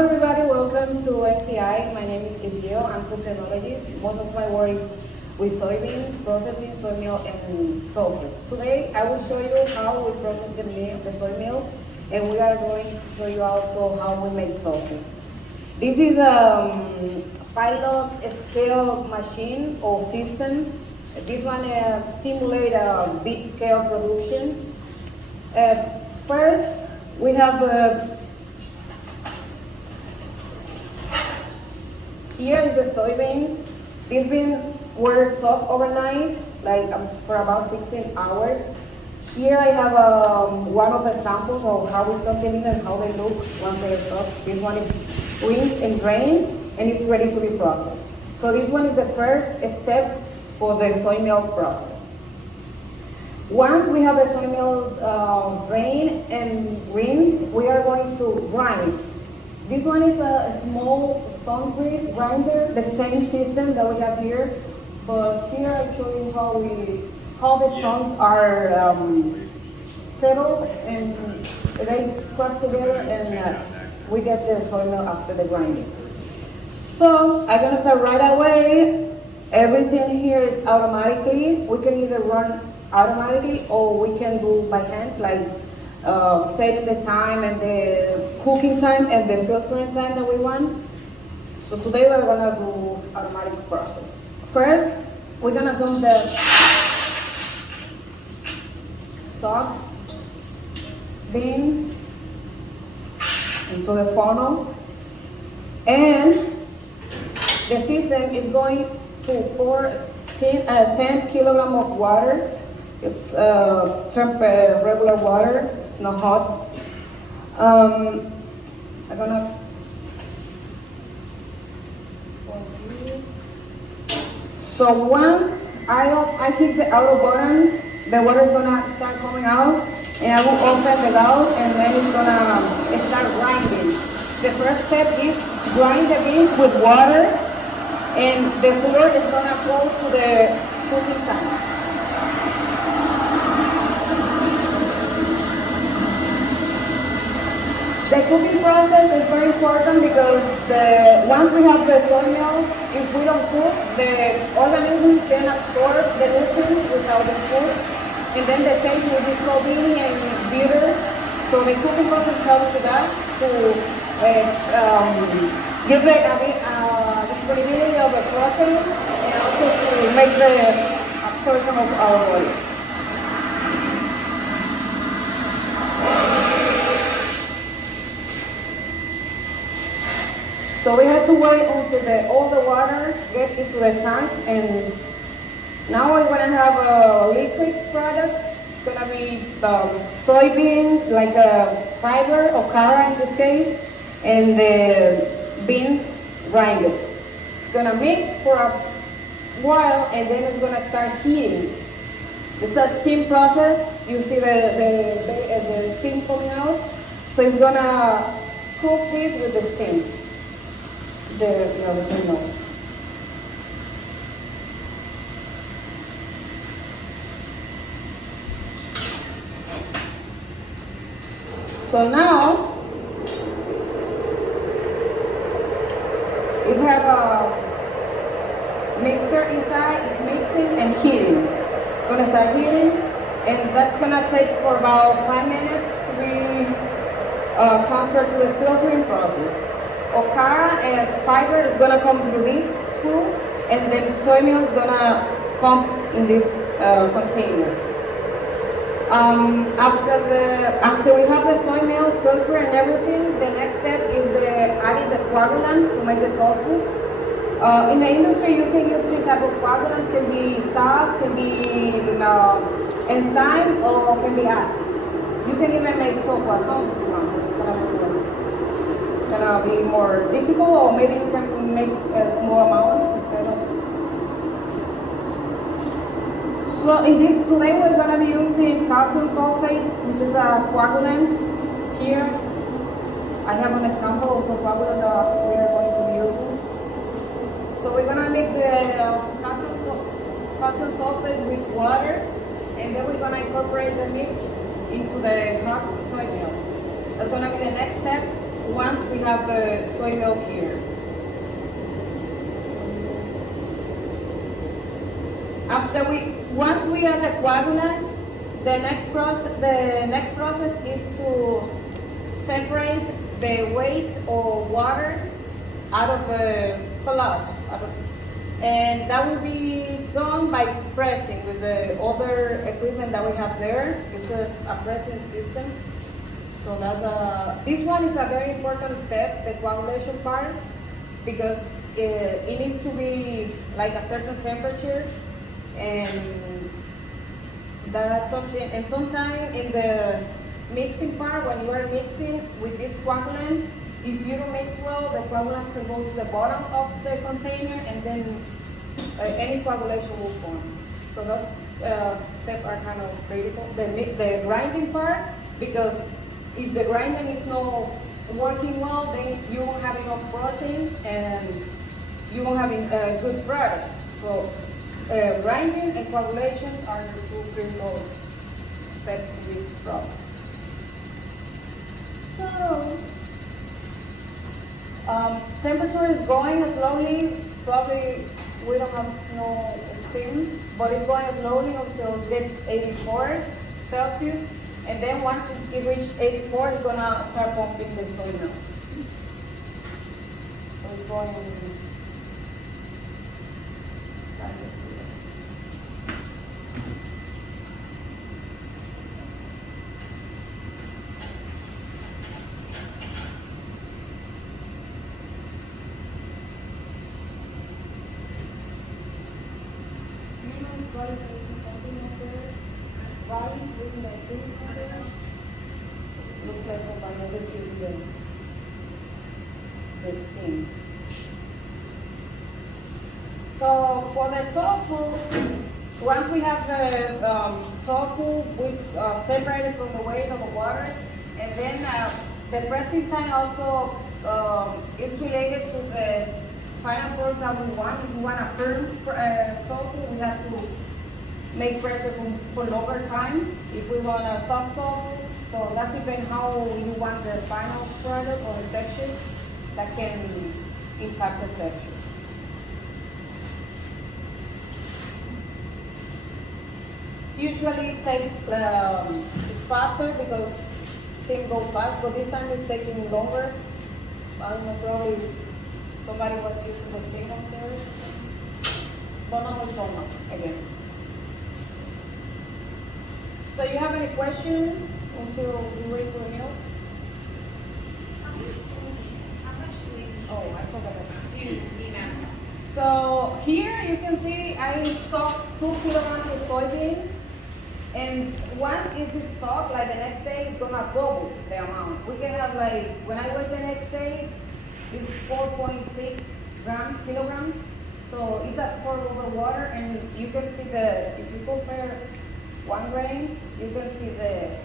Hello everybody, welcome to NCI. My name is Elio, I'm food technologist. Most of my work is with soybeans, processing soy meal and tofu. Today I will show you how we process the soy meal, and we are going to show you also how we make tofu. This is a pilot scale machine or system. This one simulates a big scale production. First, we have here is the soybeans. These beans were soaked overnight, for about 16 hours. Here I have one of the samples of how we soak them in and how they look once they are soaked. This one is rinsed and drained, and it's ready to be processed. So this one is the first step for the soy milk process. Once we have the soy milk drained and rinsed, we are going to grind. This one is a small stone grinder, the same system that we have here, but here I'm showing you how the stones are settled and they crack together, and we get the soy milk after the grinding. So I'm gonna start right away. Everything here is automatically. We can either run automatically or we can do by hand, setting the time and the cooking time and the filtering time that we want. So today we're gonna do automatic process. First, we're gonna dump the soft beans into the funnel, and the system is going to pour 10 kilograms of water. It's regular water. It's not hot. I'm gonna. So once I hit the auto buttons, the water is gonna start coming out, and I will open the valve, and then it's gonna start grinding. The first step is grind the beans with water, and the sugar is gonna go to the cooking time. The cooking process is very important because once we have the soy milk, if we don't cook, the organism can absorb the nutrients without the food, and then the taste will be so bitter and bitter. So the cooking process helps with that, to give the disponibility of the protein, and also to make the absorption of our body. So we have to wait until all the water gets into the tank, and now we're gonna have a liquid product. It's gonna be soybean, like a fiber or cara in this case, and the beans grinded. It's gonna mix for a while, and then it's gonna start heating. This is a steam process. You see the steam coming out. So it's gonna cook this with the steam. The steam milk. So now it have a mixer inside. It's mixing and heating. It's gonna start heating, and that's gonna take for about 5 minutes to be transferred to the filtering process. Okara and fiber is gonna come through this screw, and then soy meal is gonna pump in this container. After we have the soy meal filter and everything, the next step is adding the coagulant to make the tofu. In the industry, you can use three types of coagulants. Can be salt, can be enzyme, or can be acid. You can even make tofu at home if you want. It's gonna be more difficult, or maybe you can make a small amount instead of. So today we're gonna be using calcium sulfate, which is a coagulant. Here I have an example of the coagulant that we are going to be using. So we're gonna mix the calcium sulfate with water, and then we're gonna incorporate the mix into the hot soy milk. That's gonna be the next step. once we have the soy milk here. Once we add the coagulant, the next process is to separate the weight or water out of the collage. And that will be done by pressing with the other equipment that we have there. It's a pressing system. So this one is a very important step, the coagulation part, because it needs to be like a certain temperature, and that's something. And sometimes in the mixing part, when you are mixing with this coagulant, if you don't mix well, the coagulant can go to the bottom of the container, and then any coagulation will form. So those steps are kind of critical. The grinding part, because if the grinding is not working well, then you won't have enough protein and you won't have good products. So grinding and coagulations are the two critical steps in this process. So temperature is going slowly. Probably we don't have no steam, but it's going slowly until it gets 84 Celsius. And then once it reaches 84, it's gonna start pumping the soy milk. So it's going like this. Looks like somebody else using the steam. So for the tofu, once we have the tofu, we separate it from the weight of the water, and then the pressing time also is related to the final product that we want. If we want a firm tofu, we have to make pressure for longer time. If we want a soft tofu, so that's depends how you want the final product or the texture that can impact the texture. Usually it's faster because steam goes fast, but this time it's taking longer. I don't know, probably somebody was using the steam upstairs. Don't know what's going on again. So you have any question until we wait for the milk? How much sweetening? Oh, I forgot that. Sweetening. So here you can see I soaked 2 kilograms of soybeans, and once it is soaked, like the next day, it's gonna double the amount. We can have like, when I work the next day, it's 4.6 kilograms. So it absorbs all the water, and you can see if you compare 1 grain, you can see the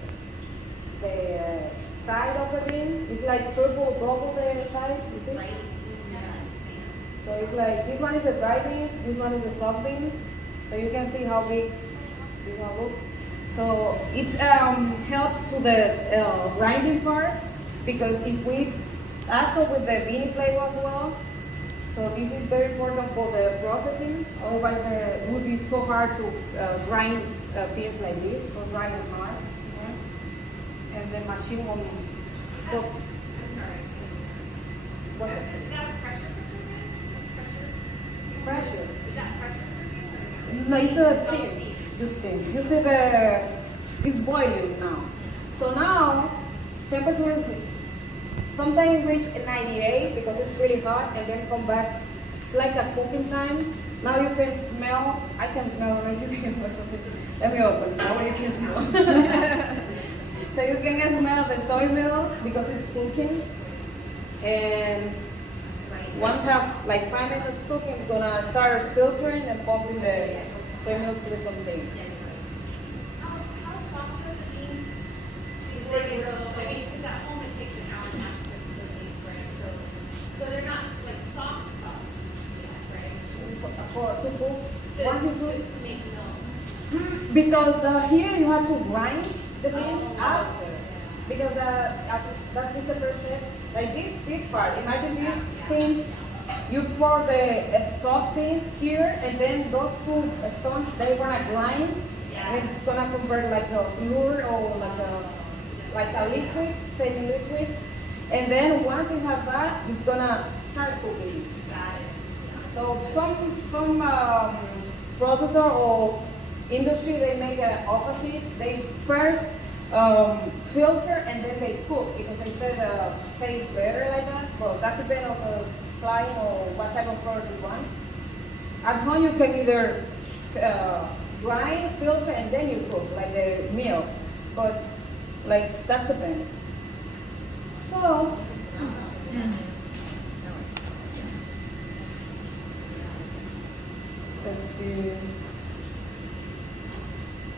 side of the bean. It's like triple, double the size, you see? Right. So it's like, this one is a dry beans, this one is a soft beans. So you can see how big this one looks. So it helps to the grinding part, because if we also with the beanie flavor as well. So this is very important for the processing. Otherwise, it would be so hard to grind beans like this, so dry and hard. Yeah. And the machine will. So, I'm sorry. what is Is that a pressure cooker? pressure? Is that pressure cooking? No, it's a steam. You steam. You see it's boiling now. So now, temperature is sometimes reach 98 because it's really hot, and then come back. It's like a cooking time. Now you can smell. I can smell. Right? You can smell. Let me open. Now you can smell. So you can smell the soy milk because it's cooking, and once have like 5 minutes cooking, it's gonna start filtering and pumping the soy milk to the container. How soft are the beans? I mean, because at home it takes an hour and a half to cook the beans, right? So they're not like soft, yeah, right? To cook, once you cook, To make milk. because here you have to grind the beans after. because that's just the first step. Like this part, imagine this thing, you pour the soft things here, and then those two stones, they're gonna grind, and it's gonna convert like a fluid or like a liquid, semi-liquid. And then once you have that, it's gonna start cooking. So some processor or industry, they make an opposite. They first filter and then they cook because they said tastes better like that. But that's depend of the client or what type of product you want. At home you can either grind, filter, and then you cook like the meal. But like that's depends. So. Let's see.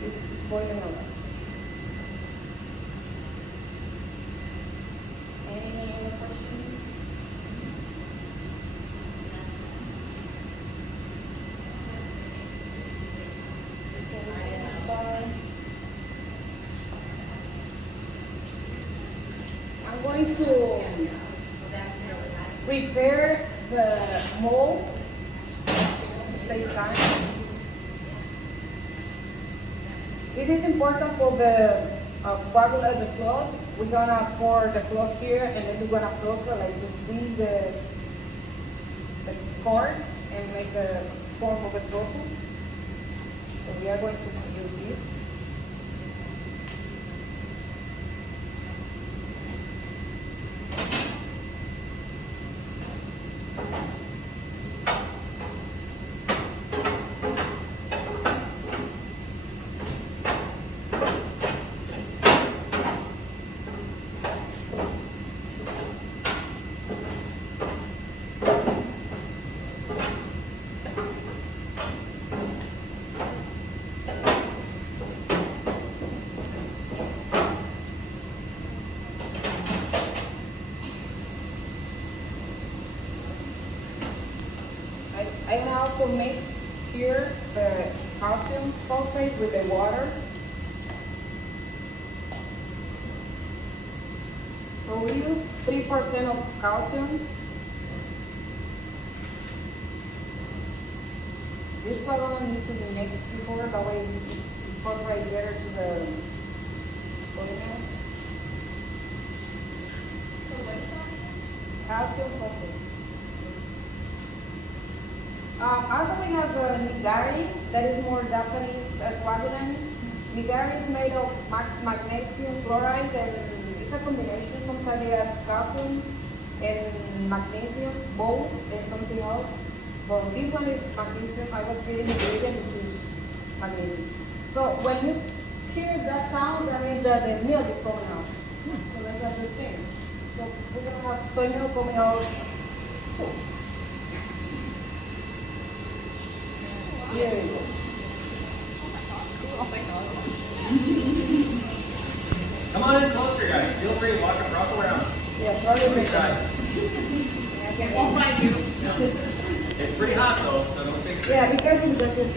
It's boiling a lot. Any other questions? I'm going to prepare the mold to save time. This is important for the coagulate the cloth. We're gonna pour the cloth here and then we're gonna filter, like to squeeze the cord and make the form of a tofu. So we are going to use this. I can also mix here the calcium sulfate with the water. So we use 3% of calcium. This one needs to be mixed before, that way it's incorporate better to the soy milk. So what is that again? Calcium sulfate. Also we have nigari, that is more Japanese coagulant. Nigari is made of magnesium chloride, and it's a combination. Sometimes they add calcium and magnesium, both, and something else. But this one is magnesium. I was reading the ingredient, which is magnesium. So when you hear that sound, that means that the milk is coming out. So that's a good thing. So we're going to have soy milk coming out soon. Here we go. Come on in closer, guys. Feel free to walk around. Yeah, probably make Try. It won't find you. It's pretty hot though, so don't say crazy. Yeah, be careful because it's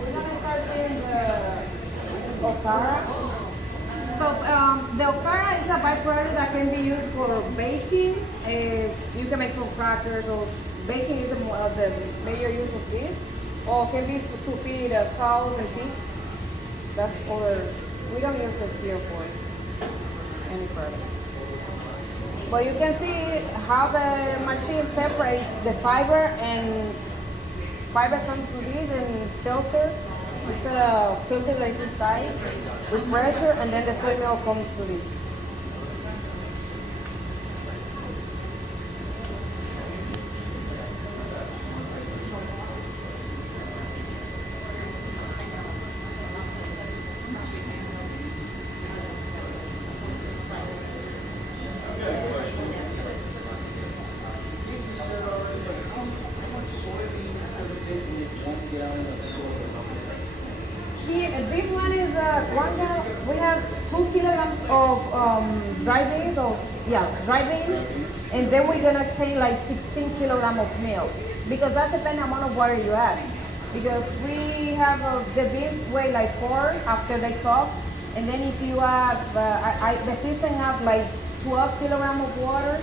we're gonna start seeing the okara. So the okara is a byproduct that can be used for baking. You can make some crackers, or baking is the major use of this, or can be to feed cows and sheep. That's other. We don't use it here for any product. But you can see how the machine separates the fiber, and fiber comes through this and filter. It's a filter that is inside with pressure, and then the soy milk comes through this. This one is 1 gallon. We have 2 kilograms of dry beans, dry beans, and then we're gonna take like 16 kilograms of milk. because that's the amount of water you add. Because we have the beans weigh like 4 after they soak, and then if you add, the system have like 12 kilograms of water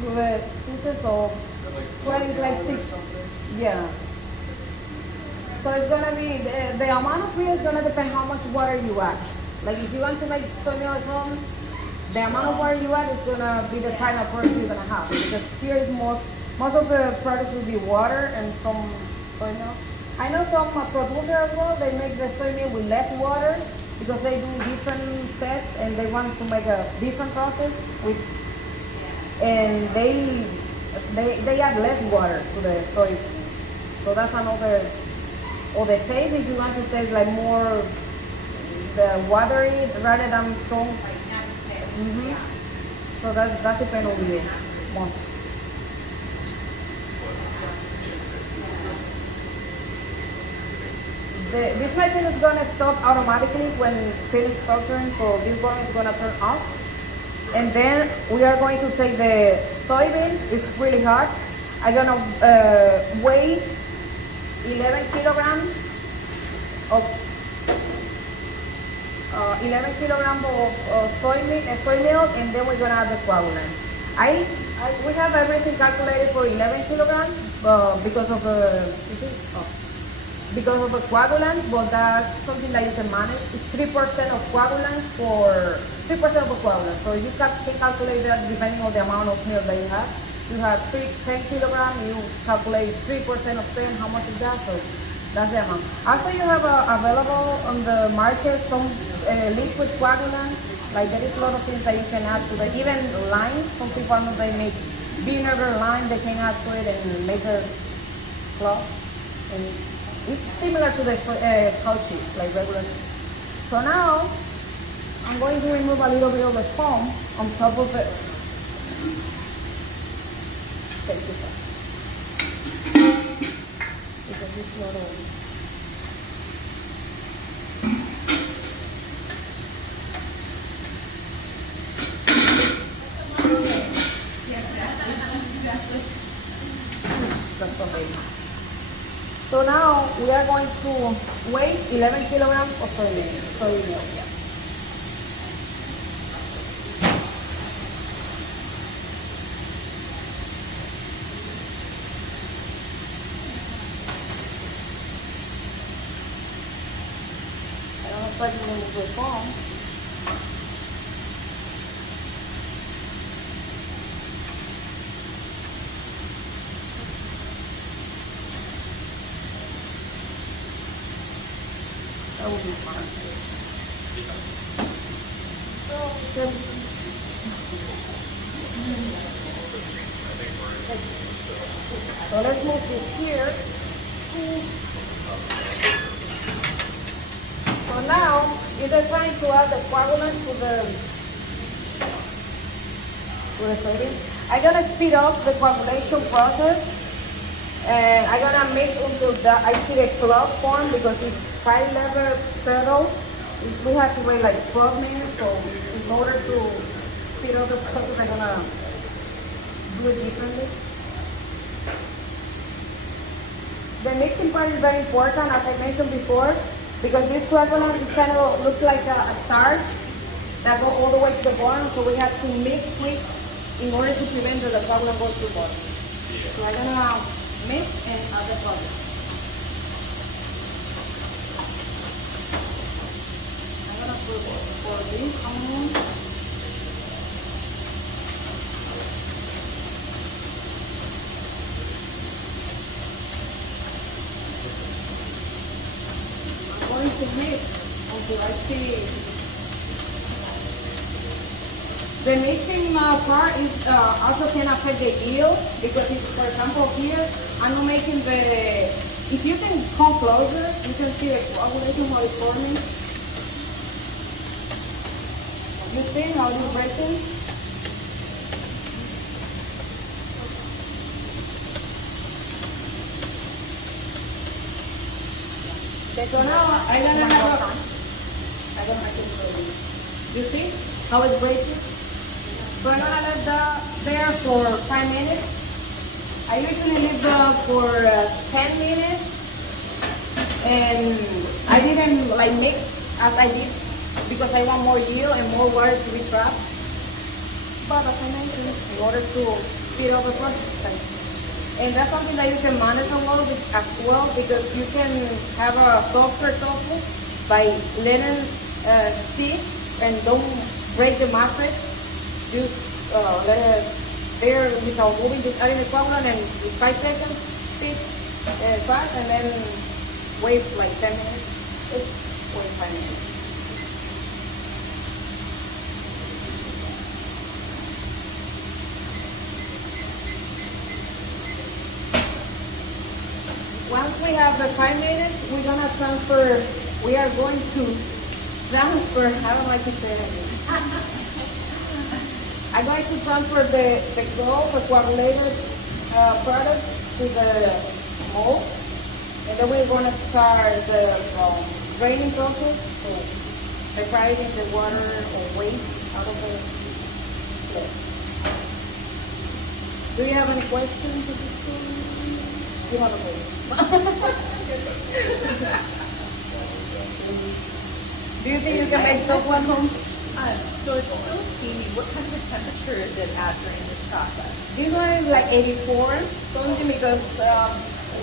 to the system, so 20 like 6. Yeah. So it's gonna be the amount of beer is gonna depend how much water you add. Like if you want to make soy milk at home, the amount of water you add is gonna be the kind of product you're gonna have. Because here is most of the products will be water and some soy milk. I know some producers as well, they make the soy milk with less water because they do different steps and they want to make a different process with, and they add less water to the soy. So that's another, or the taste if you want to taste like more the watery rather than strong. Like not as thick. Mm-hmm. Yeah. So that depends on you most. This machine is gonna stop automatically when finish filtering, so this button is gonna turn off. And then we are going to take the soybeans. It's really hot. I'm gonna weigh 11 kilograms of 11 kilograms of soy milk, and then we're gonna add the coagulant. We have everything calculated for 11 kilograms because of the coagulant, but that's something that you can manage. It's 3% of coagulant for 3% of the coagulant. So you can calculate that depending on the amount of milk that you have. You have 10 kilograms, you calculate 3% of 10, how much is that? So that's the amount. Also, you have available on the market some liquid coagulant. Like there is a lot of things that you can add to it. Even lime, some people I know they make vinegar, lime, they can add to it and make a cloth. And it's similar to the cow cheese, like regular. So now, I'm going to remove a little bit of the foam on top of it. Take this off. Because it's not all. That's what they have. So now we are going to weigh 11 kilograms of soy milk. Yeah. I don't know if I can remove the foam. That will be fun. So let's move this here. So now it's the time to add the coagulant to the soybean. I'm gonna speed up the coagulation process. And I'm gonna mix until I see the cloth form because it's 5 level settle. We have to wait like 12 minutes, so in order to speed up the process, I'm gonna do it differently. The mixing part is very important, as I mentioned before, because this coagulant is kind of looks like a starch that goes all the way to the bottom, so we have to mix quick in order to prevent that the coagulant goes to the bottom. So I'm gonna mix and add the coagulant. I'm gonna pour this on. I'm going to mix until I see. The mixing part is also can affect the yield because it's, for example, here I'm not making the. If you can come closer, you can see the coagulation how it's forming. You see how it's breaking? Okay, so now I'm gonna have to. You see how it's breaking? So I'm gonna let that there for 5 minutes. I usually leave them for 10 minutes, and I didn't like mix as I did because I want more yield and more water to be trapped. But as I mentioned, in order to speed up the process. And that's something that you can manage a little bit as well, because you can have a softer tofu by letting sit and don't break the mattress. Just let it there without moving, just adding the coconut and with 5 seconds, sit fast, and then wait like 10 minutes. It's 45 minutes. Once we have the 5 minutes, we are going to transfer, I don't like to say it. I'm going to transfer the dough, the coagulated product to the mold. And then we're going to start the draining process. So separating the water or waste out of the flesh. Do you have any questions? You have a question. Do you think you can make tofu at home? So it's still steamy. What kind of a temperature is it at during this process? This one is like 84 something because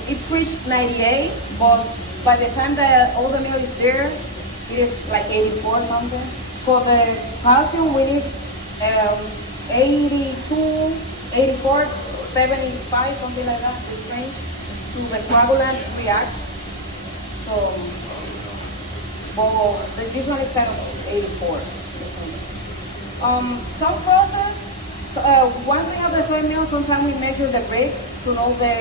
it's reached 98, but by the time that all the meal is there, it's like 84 something. For the calcium, we need 82, 84, 75, something like that, this range, to the coagulants react. So, but this one is kind of 84. Some process, once we have the soy meal, sometimes we measure the bricks to know the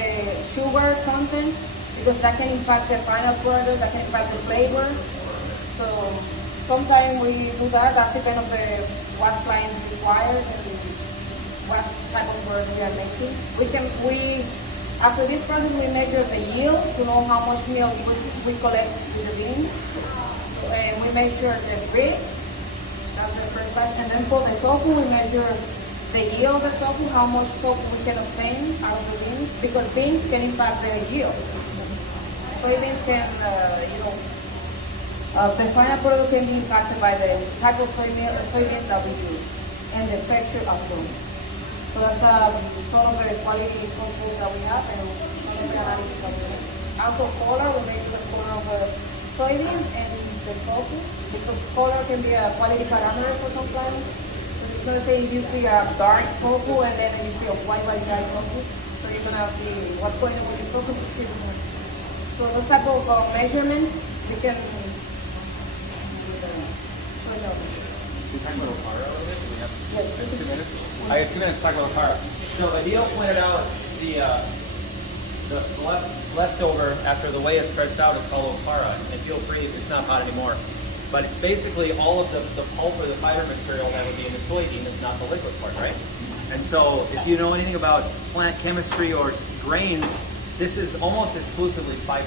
sugar content, because that can impact the final product, that can impact the flavor. So sometimes we do that. That's depend on what clients require and what type of product we are making. After this process, we measure the yield to know how much meal we collect with the beans. And we measure the bricks. That's the first part. And then for the tofu, we measure the yield of the tofu, how much tofu we can obtain out of the beans, because beans can impact the yield. Soybeans can, the final product can be impacted by the type of soybeans that we use and the texture of them. So that's sort of the quality control that we have and the analysis of it. Also color, we measure the color of the soybeans and the tofu, because color can be a quality parameter for some clients. So it's going to say you see a dark tofu and then you see a white dry tofu. So you're going to see what's going on with the tofu. So those type of measurements, we can We talk about Okara a little bit? We have Yes. 2 minutes? I have 2 minutes to talk about Okara. So Adil pointed out the leftover after the whey is pressed out is called Okara. And feel free, it's not hot anymore. But it's basically all of the pulp or the fiber material that would be in the soybean is not the liquid part, right? And so if you know anything about plant chemistry or grains, this is almost exclusively fiber.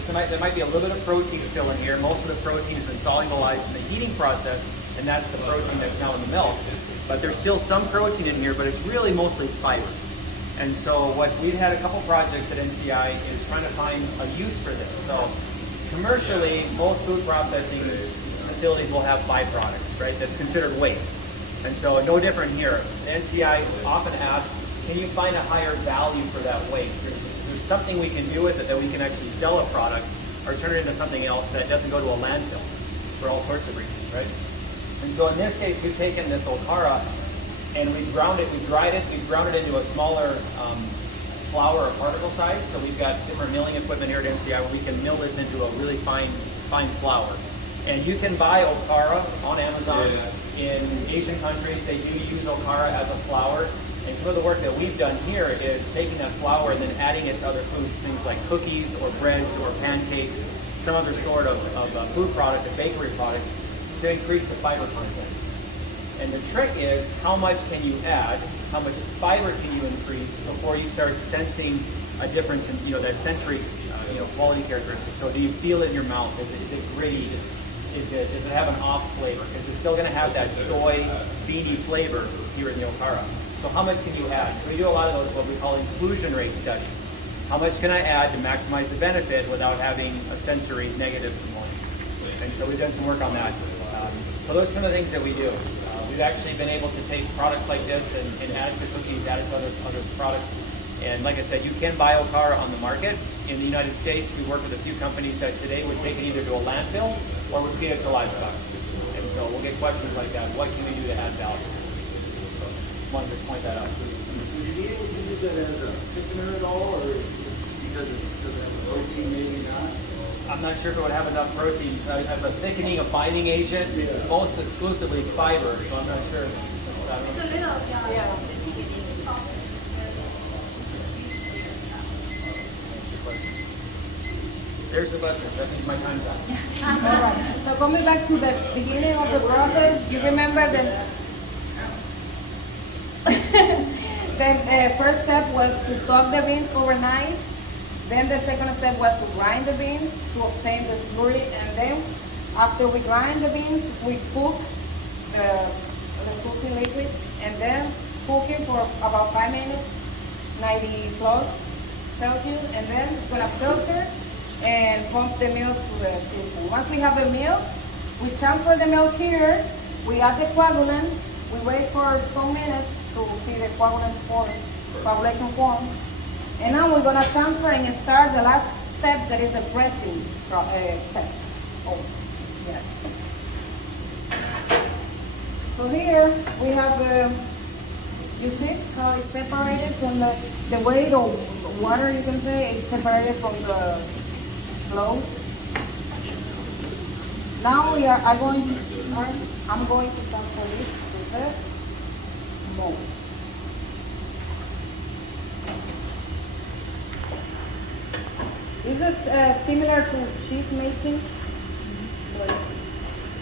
So there might be a little bit of protein still in here. Most of the protein has been solubilized in the heating process, and that's the protein that's now in the milk. But there's still some protein in here, but it's really mostly fiber. And so what we've had a couple projects at NCI is trying to find a use for this. So commercially, most food processing facilities will have byproducts, right? That's considered waste. And so no different here. The NCI is often asked, can you find a higher value for that waste? There's something we can do with it that we can actually sell a product or turn it into something else that doesn't go to a landfill for all sorts of reasons, right? And so in this case, we've taken this Okara and we've ground it, we've dried it, we've ground it into a smaller flour or particle size. So we've got different milling equipment here at NCI where we can mill this into a really fine flour. And you can buy Okara on Amazon. In Asian countries, they do use Okara as a flour. And some of the work that we've done here is taking that flour and then adding it to other foods, things like cookies or breads or pancakes, some other sort of food product, a bakery product, to increase the fiber content. And the trick is, how much can you add, how much fiber can you increase before you start sensing a difference in that sensory quality characteristics. So do you feel it in your mouth? Is it gritty? Does it have an off flavor? Is it still going to have that soy beany flavor here in the Okara? So how much can you add? So we do a lot of those what we call inclusion rate studies. How much can I add to maximize the benefit without having a sensory negative component? And so we've done some work on that. So those are some of the things that we do. We've actually been able to take products like this and add it to cookies, add it to other products. And like I said, you can buy Okara on the market. In the United States, we work with a few companies that today would take it either to a landfill or would feed it to livestock. And so we'll get questions like that. What can we do to add value? So wanted to point that out. Would you be able to use that as a thickener at all, or because it doesn't have protein, maybe not? I'm not sure if it would have enough protein. As a thickening, a binding agent, it's most exclusively fiber, so I'm not sure. It's a little, yeah. There's the buzzer. That means my time's up. Alright, so coming back to the beginning of the process, you remember that the first step was to soak the beans overnight. Then the second step was to grind the beans to obtain the slurry, and then after we grind the beans, we cook the cooking liquids, and then cook it for about 5 minutes, 90 plus Celsius, and then it's gonna filter and pump the milk to the system. Once we have the milk, we transfer the milk here, we add the coagulant, we wait for some minutes to see the coagulation form. And now we're gonna transfer and start the last step, that is the pressing step. Oh, yes. So here we have, you see how it's separated from the weight of water, you can say, is separated from the flow. Now I'm going to transfer this to the mold. This is similar to cheese making. So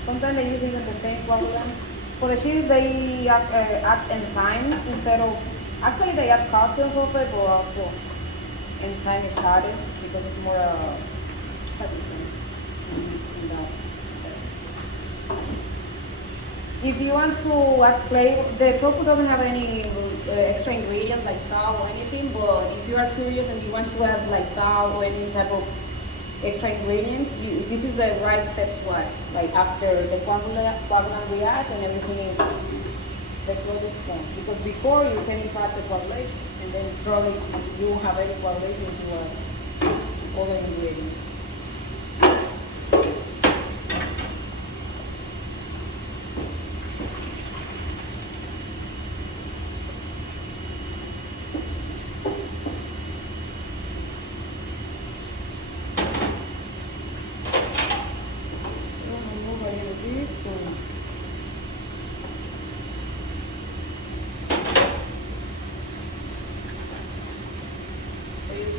sometimes they use even the same coagulant. For the cheese, they add enzyme instead of, actually they add calcium sulfate, but also enzyme is added because it's more in that. If you want to add flavor, the tofu doesn't have any extra ingredients like salt or anything, but if you are curious and you want to add like salt or any type of extra ingredients, this is the right step to add. Like after the coagulant react and everything is, the flow is formed. Because before you can impact the coagulation, and then probably you won't have any coagulation if you add other ingredients.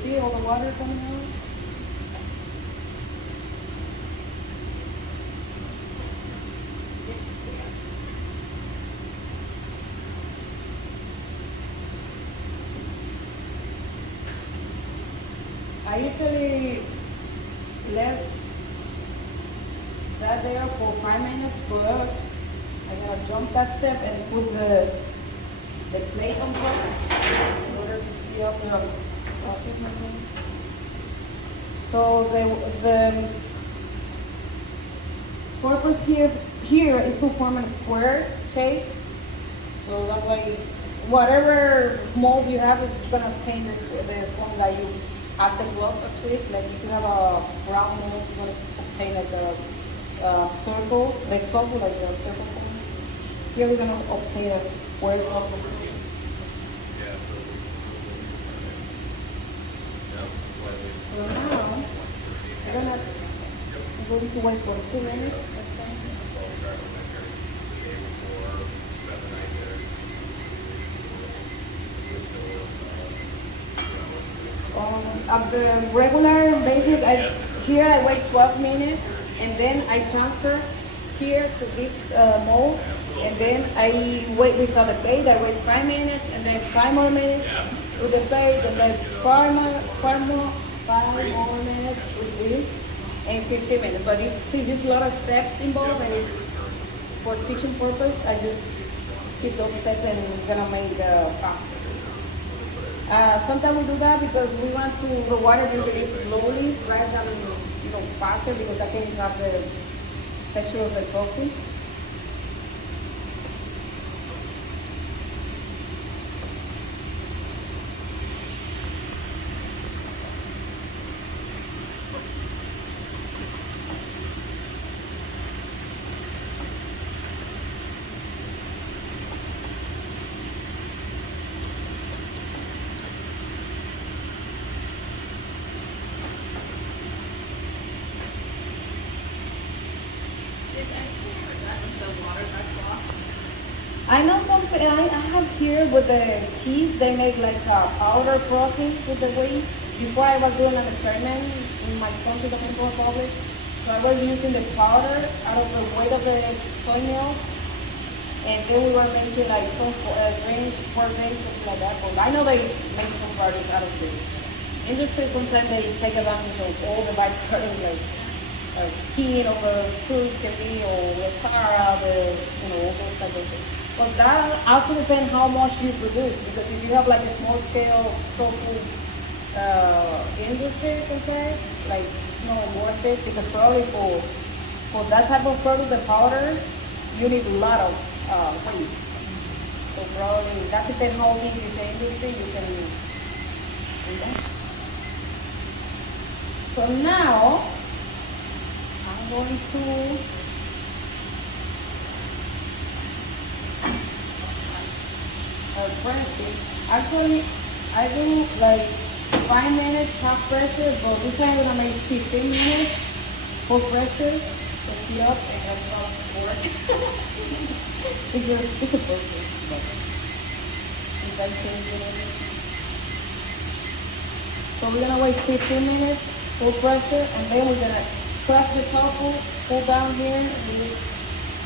See all the water coming out? I usually let that there for 5 minutes, but I'm gonna jump that step and put the plate on top in order to speed up the process. So the purpose here is to form a square shape. So that way, whatever mold you have is gonna obtain the form that you add the glove to it. Like if you have a round mold, you're gonna obtain like a circle, like tofu, like a circle form. Here we're gonna obtain a square form. So now, I'm going to wait for 2 minutes, let's say. At the regular basic, here I wait 12 minutes, and then I transfer here to this mold, and then I wait without the plate. I wait 5 minutes, and then 5 more minutes with the plate, and then 5 more minutes with this, and 15 minutes. But since there's a lot of steps involved, and it's for teaching purpose, I just skip those steps and we're gonna make the pasta. Sometimes we do that because we want to the water be released slowly rather than faster because that can have the texture of the tofu. I know I have here with the cheese, they make like a powder process with the whey. Before I was doing an experiment in my country, the Dominican Republic, so I was using the powder out of the weight of the soy milk, and then we were making like some drinks, sport drinks, something like that. But I know they make some products out of this. Industry sometimes they take advantage of all the byproducts like skin of the fruits can be, or the para, all those type of things. But that also depends how much you produce, because if you have like a small scale tofu industry, you can say, like it's not worth it, because probably for that type of product, the powder, you need a lot of weight. So probably that depends how big is the industry, you can do that. So now I'm going to press it. Actually, I do like 5 minutes half pressure, but this time I'm gonna make 15 minutes full pressure. So heat up and that's how it works. It's a process, but if I change it. So we're gonna wait 15 minutes full pressure, and then we're gonna press the tofu, pull down here with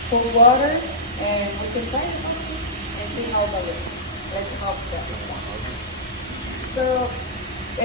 cold water, and we can try it and see how that is. Let's hope that. So